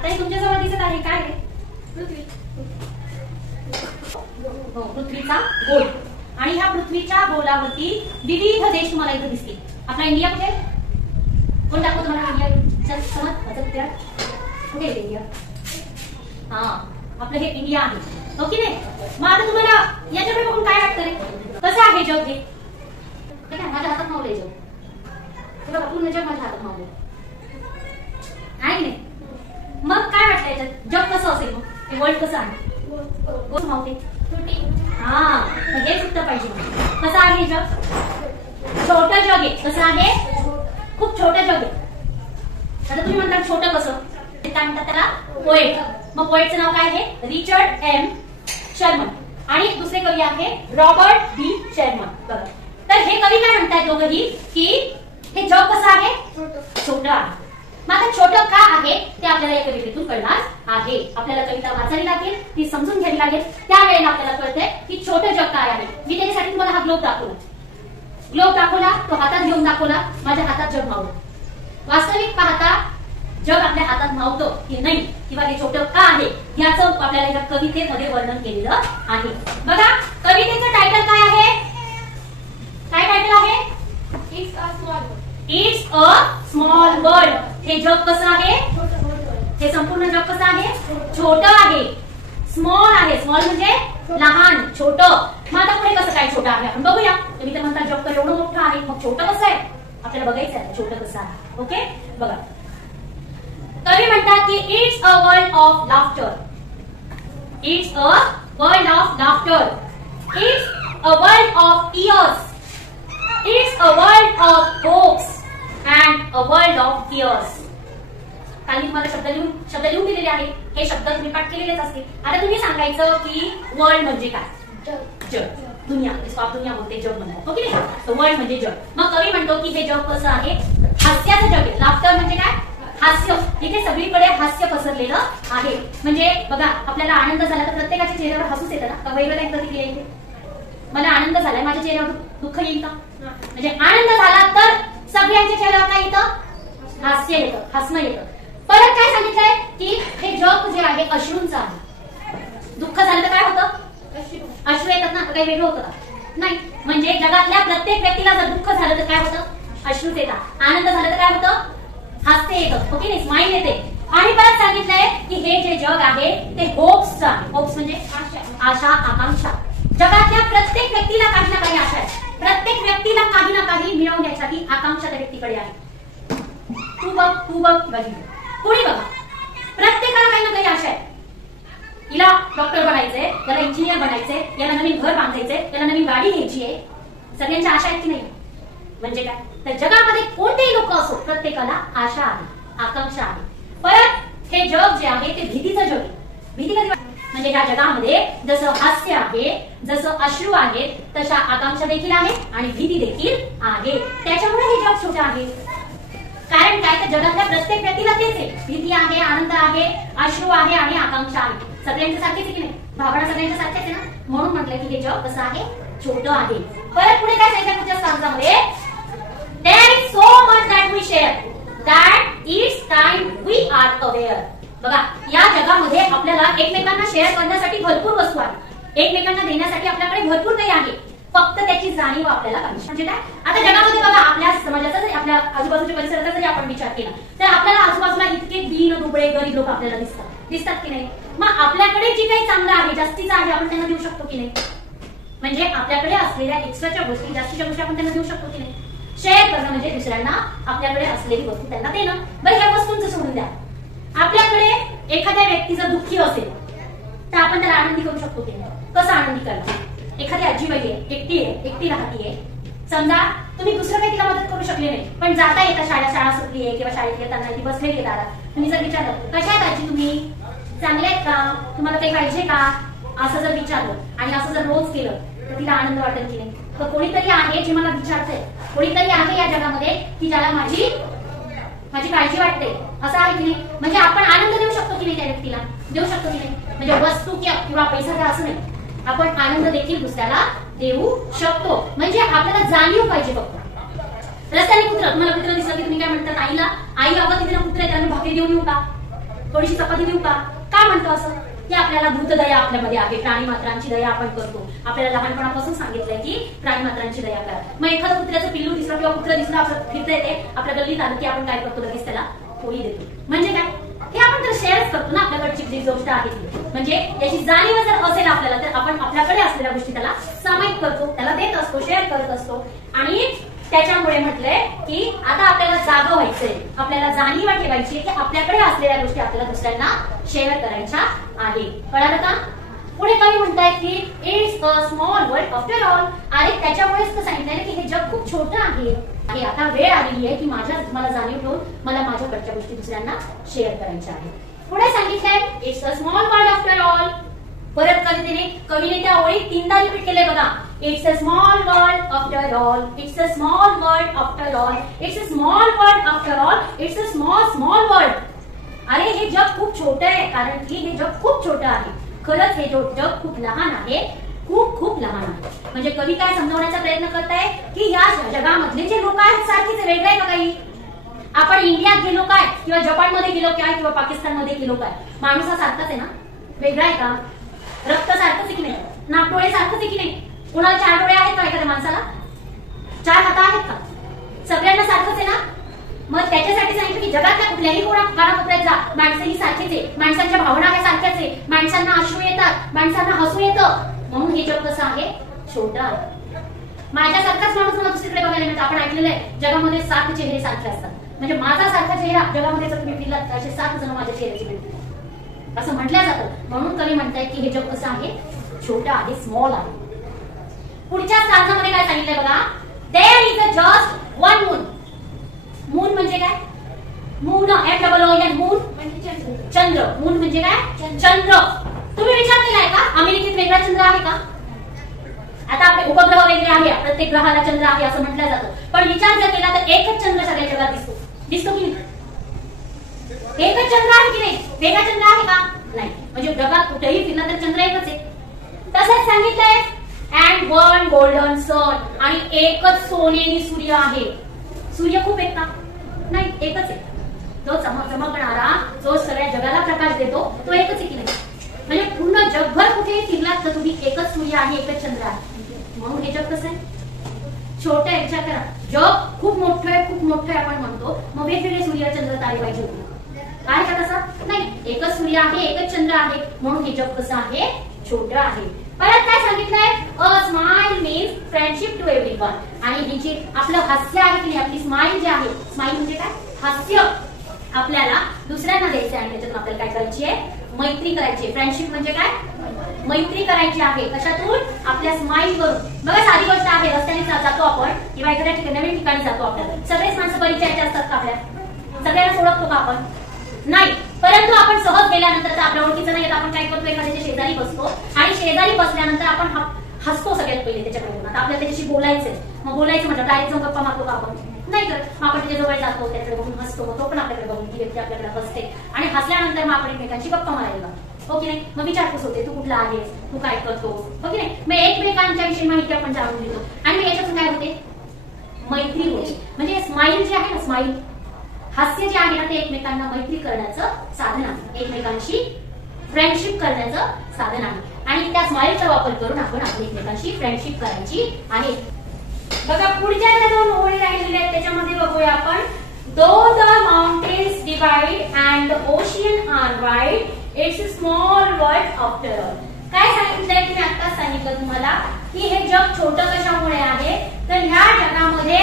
आता हे तुमच्याजवळ दिसत आहे काय आहे? पृथ्वी. हो, पृथ्वीचा गोल. आणि ह्या पृथ्वीच्या गोलावरती विविध देश तुम्हाला इथे दिसतील. आपला इंडिया कुठे? कोण दाखवतो तुम्हाला इंडिया? चल समज कुठे आहे इंडिया? हा, आपलं हे इंडिया आहे. हो की नाही? मग आता तुम्हाला याच्याकडे बघून काय वाटतं रे? कसं आहे जग हे? ठीक आहे, माझ्या हातात मावलंय जग. तुला पूर्ण जग माझ्या हातात मावलंय आहे नाही? मग काय वाटतं याच्यात? जग कसं असेल? मग हे वर्ल्ड कसं आहे? कोण मावते? हा, हेच उत्तर पाहिजे. कसं आहे जग? छोटं जग आहे. कसं आहे? खूप छोटं जग आहे. आता तुम्ही म्हणता छोटं कसं? काय म्हणतात त्याला? पोएट. मग पोएटचं नाव काय आहे? Richard M Sherman. आणि दुसरे कवी आहे रॉबर्ट बी शर्मन. बघा, तर हे कवी काय म्हणतात दोघंही की हे जग कसं आहे? छोटं आहे. मग आता छोटं का आहे ते आपल्याला या कवितेतून कळणार आहे. आपल्याला कविता वाचावी लागेल, ती समजून घ्यावी लागेल. त्यावेळेला आपल्याला कळतंय की छोटं जग काय आहे. मी त्याच्यासाठी तुम्हाला हा ग्लोब दाखवला. ग्लोब दाखवला, तो हातात घेऊन दाखवला, माझ्या हातात जग मावलं. वास्तविक पाहता जग आपल्या हातात मावतं की नाही, किंवा हे छोटं का आहे याचं आपल्याला या कवितेमध्ये वर्णन केलेलं आहे. बघा, कवितेचं टायटल काय आहे? काय टायटल आहे? It's a small world. हे जग कसं आहे? हे संपूर्ण जग कसं आहे? छोटं आहे. स्मॉल आहे. स्मॉल म्हणजे लहान, छोटं. मग आता पुढे कसं काय छोटं आहे आपण बघूया. तुम्ही तर म्हणता जग तर एवढं मोठं आहे, मग छोटं कसं आहे? आपल्याला बघायचं आहे छोटं कसं आहे. ओके, बघा, कवी म्हणतात की it's a world of laughter. It's a world of laughter. It's a world of tears. It's a world of hopes and a world of fears. काही तुम्हाला शब्द लिहून दिलेले आहे. हे शब्द तुम्ही पाठ केलेलेच असतील. आता तुम्ही सांगायचं की वर्ल्ड म्हणजे काय? जग, दुनिया. आप दुनिया बोलते, जग म्हणतात. ओके, तर वर्ल्ड म्हणजे जग. मग कवी म्हणतो की हे जग कसं आहे? हास्याचं जग आहे. लाफ्टर म्हणजे काय? हास्य. इथे सगळीकडे हास्य पसरलेलं आहे. म्हणजे बघा, आपल्याला आनंद झाला तर प्रत्येकाच्या चेहऱ्यावर हसूच येतं ना? का वेगळं काही प्रतिक्रिया येते? मला आनंद झालाय, माझ्या चेहऱ्यावर दुःख येईल का? म्हणजे आनंद झाला तर सगळ्यांच्या चेहऱ्यावर काय येतं? हास्य येतं, हसणं येतं. परत काय सांगितलंय की हे जग जे आहे अश्रूंचं आहे. दुःख झालं तर काय होतं? अश्रू येतात ना? काही वेगळं होतं का? नाही. म्हणजे जगातल्या प्रत्येक व्यक्तीला जर दुःख झालं तर काय होतं? अश्रूच येतात. आनंद झालं तर काय होतं? हास्य येतं. ओके, स्माईल येते. आणि परत सांगितलंय की हे जे जग आहे ते होप्सचं आहे. होप्स म्हणजे आशा, आकांक्षा. जगातल्या प्रत्येक व्यक्तीला काही ना काही आशा आहे. प्रत्येक व्यक्तीला काही ना काही मिळवण्यासाठी आकांक्षा त्या व्यक्तीकडे आहे. तू बघ बघी, कोणी बघा, प्रत्येकाला काही ना काही आशा आहे. हिला डॉक्टर बनायचंय, याला इंजिनियर बनायचंय, याला नवीन घर बांधायचंय, याला नवीन गाडी घ्यायची आहे. सगळ्यांच्या आशा आहेत की नाही? म्हणजे काय? तर जगामध्ये कोणतेही लोक असो, प्रत्येकाला आशा आहे, आकांक्षा आहे. परत हे जग जे आहे ते भीतीचं जग आहे. भीती कधी? म्हणजे ह्या जगामध्ये जसं हास्य आहे, जसं अश्रू आहेत, तशा आकांक्षा देखील आहे आणि भीती देखील आहे. त्याच्यामुळे हे जग छोटं आहे. कारण काय? तर जगातल्या प्रत्येक व्यक्तीला तेच आहे. भीती आहे, आनंद आहे, अश्रू आहे आणि आकांक्षा आहे. सगळ्यांच्या सारखेच आहे की नाही? भावना सगळ्यांच्या सारख्याच आहे ना? म्हणून म्हटलं की हे जग कसं आहे? छोटं आहे. परत पुढे काय सांगितलं पुढच्या stanzaमध्ये? There is so much that we share that each time we are aware. बघा, या जगामध्ये आपल्याला एकमेकांना शेअर करण्यासाठी भरपूर वस्तू आहे. एकमेकांना देण्यासाठी आपल्याकडे भरपूर काही आहे. फक्त त्याची जाणीव आपल्याला पाहिजे. म्हणजे काय? आता जगामध्ये बघा, आपल्या समाजाचा जरी, आपल्या आजूबाजूच्या परिसराचा जरी आपण विचार केला तर आपल्याला आजूबाजूला इतके दीन, दुबळे, गरीब लोक आपल्याला दिसतात की नाही? मग आपल्याकडे जे काही चांगलं आहे, जास्तीचं आहे, आपण त्यांना देऊ शकतो की नाही? म्हणजे आपल्याकडे असलेल्या एक्स्ट्राच्या गोष्टी, जास्तीच्या गोष्टी आपण त्यांना देऊ शकतो की नाही? शेअर करणं म्हणजे दुसऱ्यांना आपल्याकडे असलेली वस्तू त्यांना देणं. बरं, ह्या वस्तूंचं सोडून द्या. आपल्याकडे एखाद्या व्यक्ती जर दुःखी असेल तर आपण त्याला आनंदी करू शकतो की नाही? कसं आनंदी करणार? एखादी आजीबाई आहे, एकटी राहतीये. समजा तुम्ही दुसरं काही तिला मदत करू शकले नाही, पण जाता येता शाळा सुटली आहे किंवा शाळेत येताना ती बसलेली दारात, तुम्ही जर विचारलं कशा आहेत आजी तुम्ही, चांगले आहेत का, तुम्हाला काही पाहिजे का, असं जर विचारलं आणि असं जर रोज केलं तर तिला आनंद वाटेल की नाही? तर कोणीतरी आहे जे मला विचारतंय, कोणीतरी आहे या जगामध्ये की ज्याला माझी काळजी वाटते, असं आहे की नाही? म्हणजे आपण आनंद देऊ शकतो की नाही त्या व्यक्तीला? देऊ शकतो की नाही? म्हणजे वस्तू किंवा पैसा द्या असं नाही, आपण आनंद देखील दुसऱ्याला देऊ शकतो. म्हणजे आपल्याला जाणीव पाहिजे. फक्त रस्त्याने कुत्र, तुम्हाला कुत्र दिसलं की तुम्ही काय म्हणतात आईला, आई अगं तिथे कुत्र आहे त्याला भाकरी देऊन येऊ का? थोडीशी चपाती देऊ का? का म्हणतो असं? की आपल्याला भूतदया आपल्यामध्ये आहे, प्राणी मात्रांची दया आपण करतो. आपल्याला लहानपणापासून सांगितलंय की प्राणी मात्रांची दया करा. मग एखादं कुत्र्याचं पिल्लू दिसलं किंवा कुत्रा दिसलं आपलं फिरता येते आपल्या गल्लीत आलं की आपण काय करतो? लगेच त्याला पोळी देतो. म्हणजे काय? हे आपण तर शेअरच करतो ना आपल्याकडची जी गोष्ट आहे ती. म्हणजे याची जाणीव जर असेल आपल्याला तर आपण आपल्याकडे असलेल्या गोष्टी त्याला सामायिक करतो, त्याला देत असतो, शेअर करत असतो. आणि त्याच्यामुळे म्हटलंय की आता आपल्याला जागं व्हायचंय, आपल्याला जाणीव ठेवायची की आपल्याकडे असलेल्या गोष्टी आपल्याला दुसऱ्यांना शेअर करायच्या आहे. कळालं का? पुढे काही म्हणतायत की it's a small world after all. अरे त्याच्यामुळेच तर सांगितलं की हे जग खूप छोटं आहे. आता वेळ आलेली आहे की मला जाणीव ठेवून मला माझ्याकडच्या गोष्टी दुसऱ्यांना शेअर करायच्या आहेत. पुढे सांगितलंय it's a small world after all. परत कवीने त्या ओळी 3दा रिपीट केले बघा. It's a small world after all, it's a small world after all, it's a small world after all, it's a small world. अरे हे जग खूप छोटं आहे, कारण की हे जग खूप छोटं आहे. खरंच हे जग खूप लहान आहे, खूप लहान आहे. म्हणजे कवी काय समजावण्याचा प्रयत्न करताय की या जगामधले जे लोक आहेत सारखेच वेगळे आहे का काही? आपण इंडियात गेलो काय किंवा जपानमध्ये गेलो काय किंवा पाकिस्तानमध्ये गेलो काय, माणूस हा सारखाच आहे ना? वेगळा आहे का? रक्त सारखंच आहे की नाही? नाकडोळे सारखंच आहे की नाही? कुणाला 4 डोळे आहेत का एखाद्या माणसाला? 4 हात आहेत का? सगळ्यांना सारखंच आहे ना? मग त्याच्यासाठी सांगितलं की जगातल्या कुठल्याही कानाकोपऱ्यात जा, माणसं ही सारखीच आहे, माणसांच्या भावना ह्या सारख्याच आहे, माणसांना अश्रू येतात, माणसांना हसू येतं. म्हणून हे जग कसं आहे? छोटं आहे. माझ्यासारखाच माणूस मला दुसरीकडे बघायला मिळतं. आपण ऐकलेलं आहे जगामध्ये 7 चेहरे सारखे असतात. म्हणजे माझा सारखा चेहरा जगामध्ये जर तुम्ही फिरलात असे 7 जण माझ्या चेहऱ्याचे मिळतील असं म्हटलं जातं. म्हणून कवी म्हणतायत की हे जग कसं आहे? छोटं आहे, स्मॉल आहे. पुढच्या stanzaमध्ये काय सांगितलंय बघा. There is a just one moon. Moon म्हणजे काय? मून MOON मून चंद्र. मून म्हणजे काय? चंद्र. तुम्ही विचार केलाय का अमेरिकेत वेगळा चंद्र आहे का? आता आपले उपग्रह वेगळे आहे, प्रत्येक ग्रहाला चंद्र आहे असं म्हटलं जातं. पण विचार जर केला तर एकच चंद्र सगळ्या जगात दिसतो की नाही? एकच चंद्र आहे की नाही? वेगळा चंद्र आहे का? नाही. म्हणजे जगात कुठेही फिरला तर चंद्र एकच आहे. तसंच सांगितलंय अँड वन गोल्डन सन. आणि एकच सोनेरी सूर्य आहे. सूर्य खूप आहेत का? नाही, एकच आहे. जो चमकणारा, जो सगळ्या जगाला प्रकाश देतो तो एकच आहे की नाही? म्हणजे पूर्ण जगभर कुठेही फिरलात तर तुम्ही एकच सूर्य आहे, एकच चंद्र आहे. म्हणून हे जग कसं आहे? छोटं आहे. विचार करा, जग खूप मोठं आहे आपण म्हणतो, मग वेगवेगळे सूर्य चंद्र तारे पाहिजे होते. काय का तसं नाही? एकच सूर्य आहे, एकच चंद्र आहे. म्हणून हे जग कसं आहे? छोटं आहे. परत काय सांगितलंय? A smile means friendship to everyone. आणि ही जी आपलं हास्य आहे की नाही, आपली स्माइल जी आहे, स्माइल म्हणजे काय? हास्य आपल्याला दुसऱ्यांना द्यायचे आणि त्याच्यातून आपल्याला काय करायची आहे? मैत्री करायची. फ्रेंडशिप म्हणजे काय? मैत्री करायची आहे. कशातून? आपल्या स्माइल करून. बघा साधी गोष्ट आहे, रस्त्याने जातो आपण किंवा एखाद्या ठिकाणी नवीन ठिकाणी जातो, आपल्याला सगळेच माणसं परिचयाचे असतात का? आपल्या सगळ्यांना ओळखतो का आपण? नाही. परंतु आपण सहज गेल्यानंतर आपल्या ओळखीचं नाही, आपण काय करतो? एखाद्याच्या शेजारी बसतो आणि शेजारी बसल्यानंतर आपण हसतो सगळ्यात पहिले त्याच्याकडे. आता आपल्याला त्याच्याशी बोलायचंय, मग बोलायचं म्हणजे डायरेक्ट जाऊन गप्पा मारतो का आपण? नाही करत. आपण त्याच्या जवळ जातो, त्याच्याकडे बघून हसतो, तो पण आपल्याकडे बघून ती व्यक्ती आपल्याकडे हसते आणि हसल्यानंतर मग आपण एकमेकांची गप्पा मारायला लागतो. हो की नाही? मग विचारपूस होते, तू कुठला आहेस, तू काय करतो, हो की नाही? मग एकमेकांच्या विषयी माहिती आपण जाणून घेतो आणि याच्यातून काय होते? मैत्री होते. म्हणजे स्माइल जे आहे ना, स्माइल हास्य जे आहे ना, ते एकमेकांना मैत्री करण्याचं साधन आहे, एकमेकांशी फ्रेंडशिप करण्याचं साधन आहे. आणि त्या स्माइलचा वापर करून आपण एकमेकांशी फ्रेंडशिप करायची आहे. बघा पुढच्या ज्या 2 ओळी राहिलेल्या आहेत त्याच्यामध्ये बघूया आपण. Though the mountains divide and the ocean are wide it's a small world after all. काय सांगितलंय की मी आत्ताच सांगितलं तुम्हाला की हे जग छोटं कशामुळे आहे? तर ह्या जगामध्ये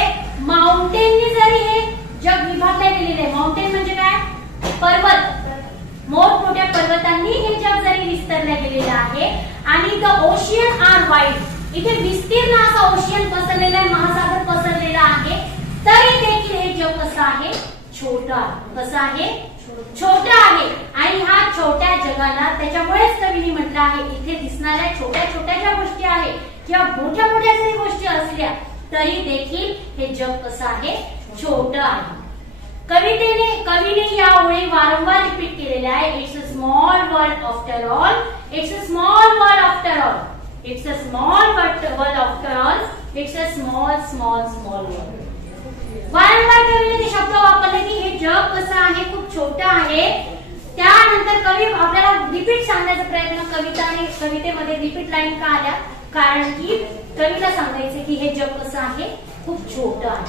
माउंटेननी जरी हे जग विभागले गेलेले आहे. माउंटेन म्हणजे काय? पर्वत. मोठमोठ्या पर्वतांनी हे जग जरी विस्तारले गेलेले आहे आणि द ओशियन आर वाइड, इथे विस्तीर्ण असा ओशियन पसरलेला आहे, महासागर पसरलेला आहे, तरी देखील हे जग कसं आहे? छोटं आहे. कसं आहे? छोटं आहे. आणि ह्या छोट्या जगाला त्याच्यामुळेच कवीने म्हटलं आहे इथे दिसणाऱ्या छोट्या छोट्या ज्या गोष्टी आहेत किंवा मोठ्या मोठ्या जरी गोष्टी असल्या तरी देखील हे जग कसं आहे? छोटं आहे. कवीने या ओळी वारंवार रिपीट केलेल्या आहे. It's a small world after all, it's a small world after all, it's a small world after all, it's a small world. वारंवार कवीने ते शब्द वापरले की हे जग कसं आहे? खूप छोटं आहे. त्यानंतर कवी आपल्याला रिपीट सांगण्याचा प्रयत्न कवितेमध्ये रिपीट लाईन का आल्या, कारण की कवीला सांगायचे की हे जग कसं आहे, खूप छोटं आहे.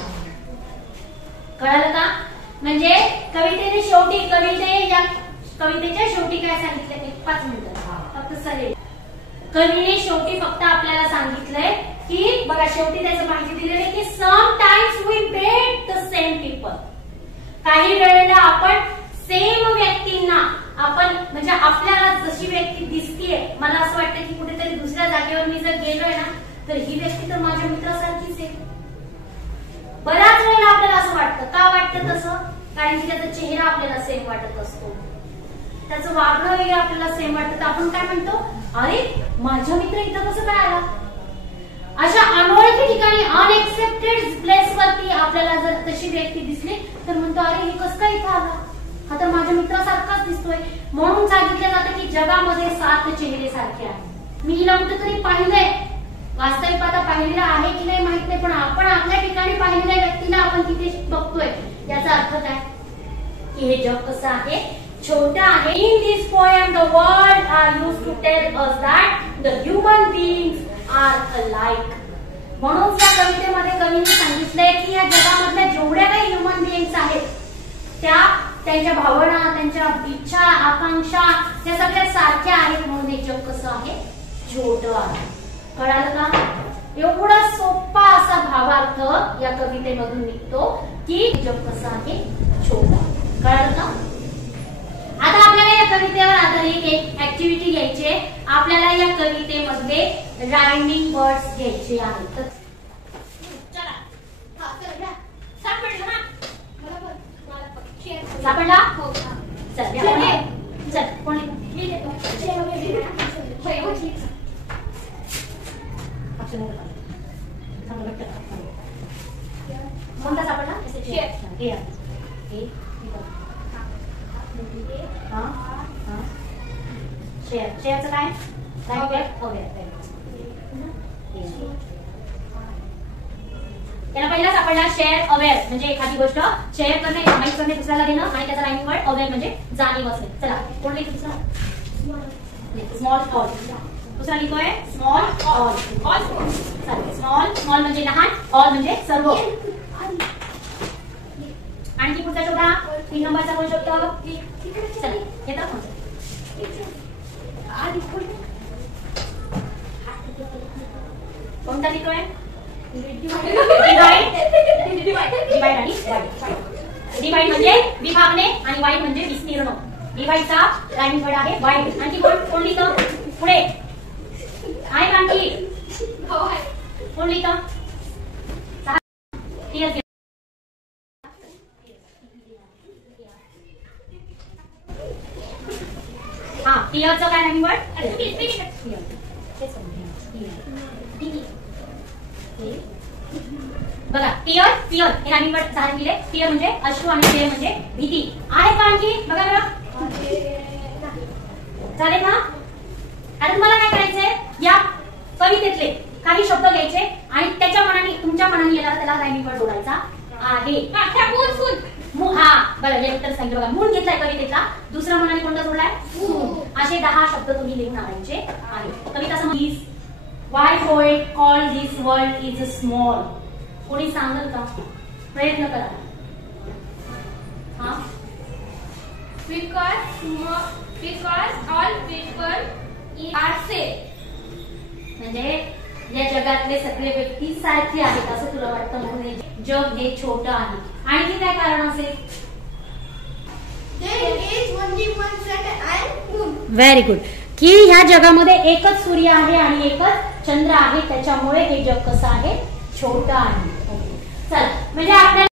कळालं का? म्हणजे कवितेच्या शेवटी काय सांगितलं, एक 5 मिनिटं फक्त सगळे कवीने शेवटी फक्त आपल्याला सांगितलंय की बघा शेवटी त्याचं माहिती दिलेली आहे की sometimes we met the same people. काही वेळेला आपण सेम व्यक्तींना आपण म्हणजे आपल्याला जशी व्यक्ती दिसतीये, मला असं वाटतं की कुठेतरी दुसऱ्या जागेवर मी जर गेलोय ना तर ही व्यक्ती तर माझ्या मित्रासारखीच आहे. बऱ्याच वेळेला आपल्याला असं वाटतं. का वाटतं तसं? कारण की त्याचा चेहरा आपल्याला सेम वाटत असतो, त्याचं वागणं वगैरे आपल्याला सेम वाटतं. आपण काय म्हणतो, अरे माझा मित्र इथं कसं काय आला? अशा अनोळखी ठिकाणी अनएक्सेप्टेड प्लेस वरती आपल्याला जर तशी व्यक्ती दिसली तर म्हणतो अरे हे कसं काय इथं आला, हा तर माझ्या मित्रासारखाच दिसतोय. म्हणून सांगितलं जातं की जगामध्ये 7 चेहरे सारखे आहेत. मी हिला कुठेतरी पाहिलंय, वास्तविक आता पाहिलेलं आहे की नाही माहित नाही, पण आपण आपल्या ठिकाणी पाहिलेल्या व्यक्तीला आपण तिथे बघतोय. याचा अर्थ काय की हे जग कसं आहे, छोटं आहे. In this poem the world are used to tell us that the human beings are alike. म्हणून त्या कवितेमध्ये कवीने सांगितलंय की या जगामधल्या जेवढ्या काही ह्युमन बीइंग्स आहेत त्यांच्या भावना, त्यांच्या इच्छा, आकांक्षा त्या सगळ्या सारख्या आहेत. म्हणून हे जग कसं आहे, छोटं आहे. कळालं का? एवढा सोपा असा भावार्थ या कवितेमधून निघतो की जग कसं आहे, छोटं. कळालं का? आता आपल्याला या कवितेवर आधारित एक ऍक्टिव्हिटी घ्यायची आहे. आपल्याला या कवितेमध्ये रायमिंग वर्ड्स घ्यायचे आहेत. चला सापडला? हो. चल कोणी कोणता सापडला? शेअरचं काय? त्याला पहिला सापडला शेअर अवेअर, म्हणजे एखादी गोष्ट शेअर करणे, माहित करणे, दुसऱ्याला देणं, आणि त्याचा रायमिंग वर्ड अवेअर म्हणजे जाणीव असणे. चला कोण लिहितो दुसरा? Small all. दुसरा लिहितोय स्मॉल ऑल. स्मॉल म्हणजे लहान, ऑल म्हणजे सर्व. आणखी पुढचा शोधा. 3 नंबरचा कोण शोधतो? चल येतात कोण? कोणता लिहितोय? डिवाइड म्हणजे विभागणे आणि वाईड म्हणजे विस्तीर्ण. डिवाइडचा रायमिंग वर्ड आहे वाईड. आणखी कोण लिहितं? पुढे आहे आणखी कोण लिहितं? हा टियरचं काय रायमिंग वर्ड? बघा टियर हे रायमिंग वर्ड झाले दिले. टियर म्हणजे अश्रू आणि टियर म्हणजे भीती. आहे का आणखी? बघा बघा झाले का? आता तुम्हाला काय करायचंय, या कवितेतले काही शब्द घ्यायचे आणि त्याच्या मनाने तुमच्या मनाने येणार त्याला रायमिंग वर्ड जोडायचा आहे. हा बरं हे उत्तर सांगितलं. बघा मूळ घेतलाय कवितेतला, दुसरा मनाने कोणता जोडलाय? असे 10 शब्द तुम्ही लिहून आणायचे आहे. कविता समज Y poet call this world is small. कोणी सांगल का? प्रयत्न करा. हा because all people are same. म्हणजे या जगातले सगळे व्यक्ती सारखे आहेत असं तुला वाटतं, म्हणून जग हे छोटं आहे. आणखी काय कारण असेल? Very good. की ह्या जगामध्ये एकच सूर्य आहे आणि एकच चंद्र आहे, त्याच्यामुळे हे जग कसं आहे, छोटं आहे. चला म्हणजे आपल्याला